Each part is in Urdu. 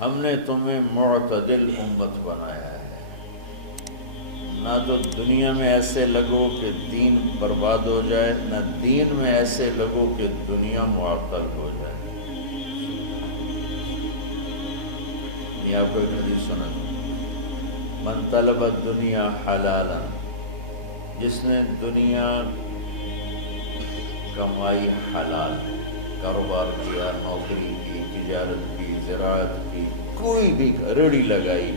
ہم نے تمہیں معتدل امت بنایا ہے، نہ تو دنیا میں ایسے لگو کہ دین برباد ہو جائے، نہ دین میں ایسے لگو کہ دنیا معطل ہو جائے۔ یہ آپ کو ایک حدیث سنا دوں، من طلب الدنیا حلالا، جس نے دنیا کمائی حلال، کاروبار کیا، نوکری کی، تجارت کی، زراعت کی، کوئی بھی ریڑھی لگائی،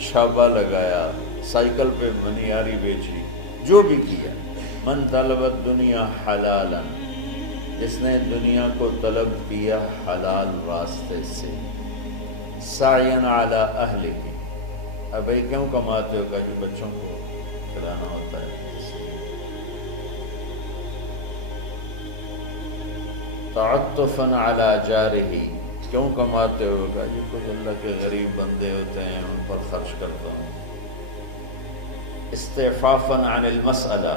چھاپا لگایا، سائیکل پہ منیاری بیچی، جو بھی کیا، من طلب الدنیا حلالا، جس نے دنیا کو طلب کیا حلال راستے سے، سعین علی اہلہ، اب بھائی کیوں کماتے ہو؟ کہ بچوں کو کھلانا ہوتا ہے، تعطفا علی جارہ، کیوں کماتے ہو؟ کہ یہ کچھ اللہ کے غریب بندے ہوتے ہیں ان پر خرچ کرتا ہوں، استعفافا عن المسئلہ،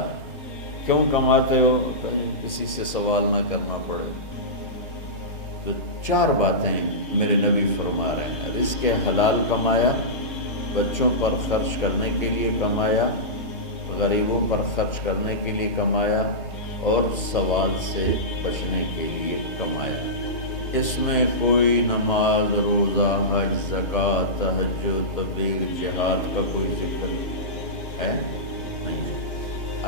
کیوں کماتے ہو؟ کہ کسی سے سوال نہ کرنا پڑے۔ تو چار باتیں میرے نبی فرما رہے ہیں، رزق حلال کمایا، بچوں پر خرچ کرنے کے لیے کمایا، غریبوں پر خرچ کرنے کے لیے کمایا، اور سوال سے بچنے کے لیے کمایا۔ اس میں کوئی نماز، روزہ، حج، زکوٰۃ، تہجد، تبلیغ، جہاد کا کوئی ذکر ہے نہیں۔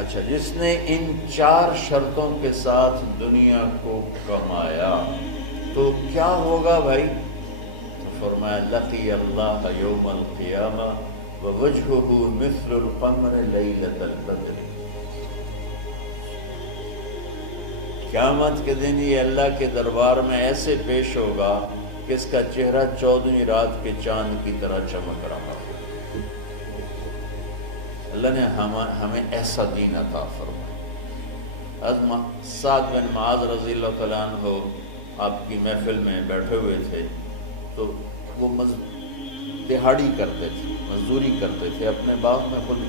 اچھا، جس نے ان چار شرطوں کے ساتھ دنیا کو کمایا تو کیا ہوگا بھائی؟ تو فرمایا لقی اللہ یوم القیامہ ووجہہ مثل القمر لیلۃ البدر، قیامت کے دن یہ اللہ کے دربار میں ایسے پیش ہوگا کہ اس کا چہرہ 14ویں رات کے چاند کی طرح چمک رہا ہو۔ اللہ نے ہمیں ایسا دین عطا فرمایا۔ سعد بن معاذ رضی اللہ تعالیٰ عنہ آپ کی محفل میں بیٹھے ہوئے تھے، تو وہ دہاڑی کرتے تھے، مزدوری کرتے تھے اپنے باغ میں خود،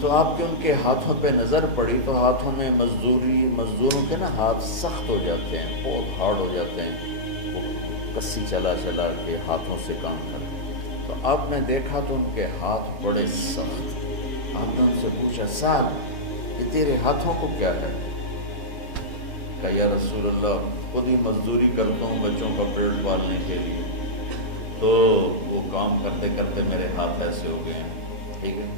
تو آپ کے ان کے ہاتھوں پہ نظر پڑی تو ہاتھوں میں مزدوروں کے نا ہاتھ سخت ہو جاتے ہیں، بہت ہارڈ ہو جاتے ہیں، وہ کسی چلا چلا کے ہاتھوں سے کام کرتے ہیں۔ تو آپ نے دیکھا تو ان کے ہاتھ بڑے سخت۔ آپ نے ان سے پوچھا سعد یہ تیرے ہاتھوں کو کیا ہے؟ کہا یا رسول اللہ خود ہی مزدوری کرتا ہوں بچوں کا پیٹ پالنے کے لیے، تو وہ کام کرتے کرتے میرے ہاتھ ایسے ہو گئے ہیں، ٹھیک ہے،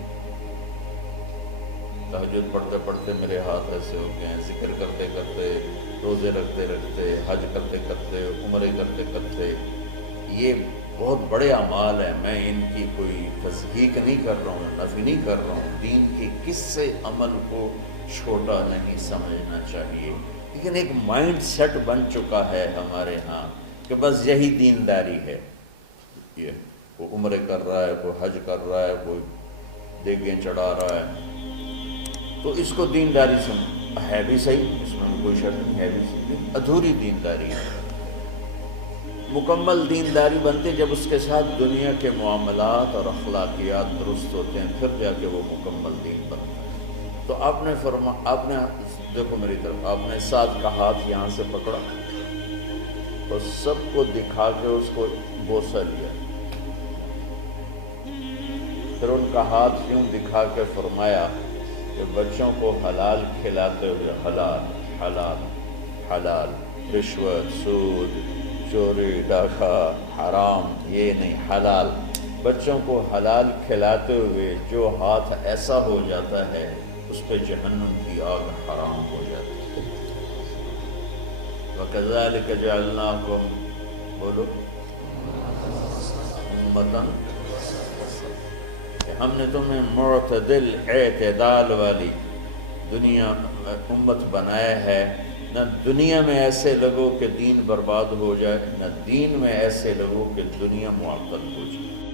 تہجد پڑھتے پڑھتے میرے ہاتھ ایسے ہو گئے ہیں، ذکر کرتے کرتے، روزے رکھتے رکھتے، حج کرتے کرتے، عمرے کرتے کرتے، یہ بہت بڑے اعمال ہیں، میں ان کی کوئی تصحیح نہیں کر رہا ہوں، نفی نہیں کر رہا ہوں، دین کے کس سے عمل کو چھوٹا نہیں سمجھنا چاہیے، لیکن ایک مائنڈ سیٹ بن چکا ہے ہمارے ہاں کہ بس یہی دینداری ہے، یہ کوئی عمرے کر رہا ہے، کوئی حج کر رہا ہے، کوئی دیگیں چڑھا رہا ہے، تو اس کو دینداری ہے بھی صحیح، اس میں کوئی شک نہیں، ہے بھی صحیح، ادھوری دینداری ہے۔ مکمل دینداری بنتی جب اس کے ساتھ دنیا کے معاملات اور اخلاقیات درست ہوتے ہیں، پھر جا کے وہ مکمل دین بنتا ہے۔ تو آپ نے دیکھو میری طرف، آپ نے سعد کا ہاتھ یہاں سے پکڑا اور سب کو دکھا کے اس کو بوسہ لیا، پھر ان کا ہاتھ یوں دکھا کے فرمایا کہ بچوں کو حلال کھلاتے ہوئے حلال حلال حلال، رشوت، سود، چوری، ڈاکہ، حرام، یہ نہیں، حلال، بچوں کو حلال کھلاتے ہوئے جو ہاتھ ایسا ہو جاتا ہے اس پہ جہنم کی آگ حرام ہو جاتی ہے۔ وَكَذَلِكَ جَعَلْنَاكُمْ، بولو، امتاً، ہم نے تمہیں معتدل، اعتدال والی دنیا امت بنایا ہے، نہ دنیا میں ایسے لگو کہ دین برباد ہو جائے، نہ دین میں ایسے لگو کہ دنیا معطل ہو جائے۔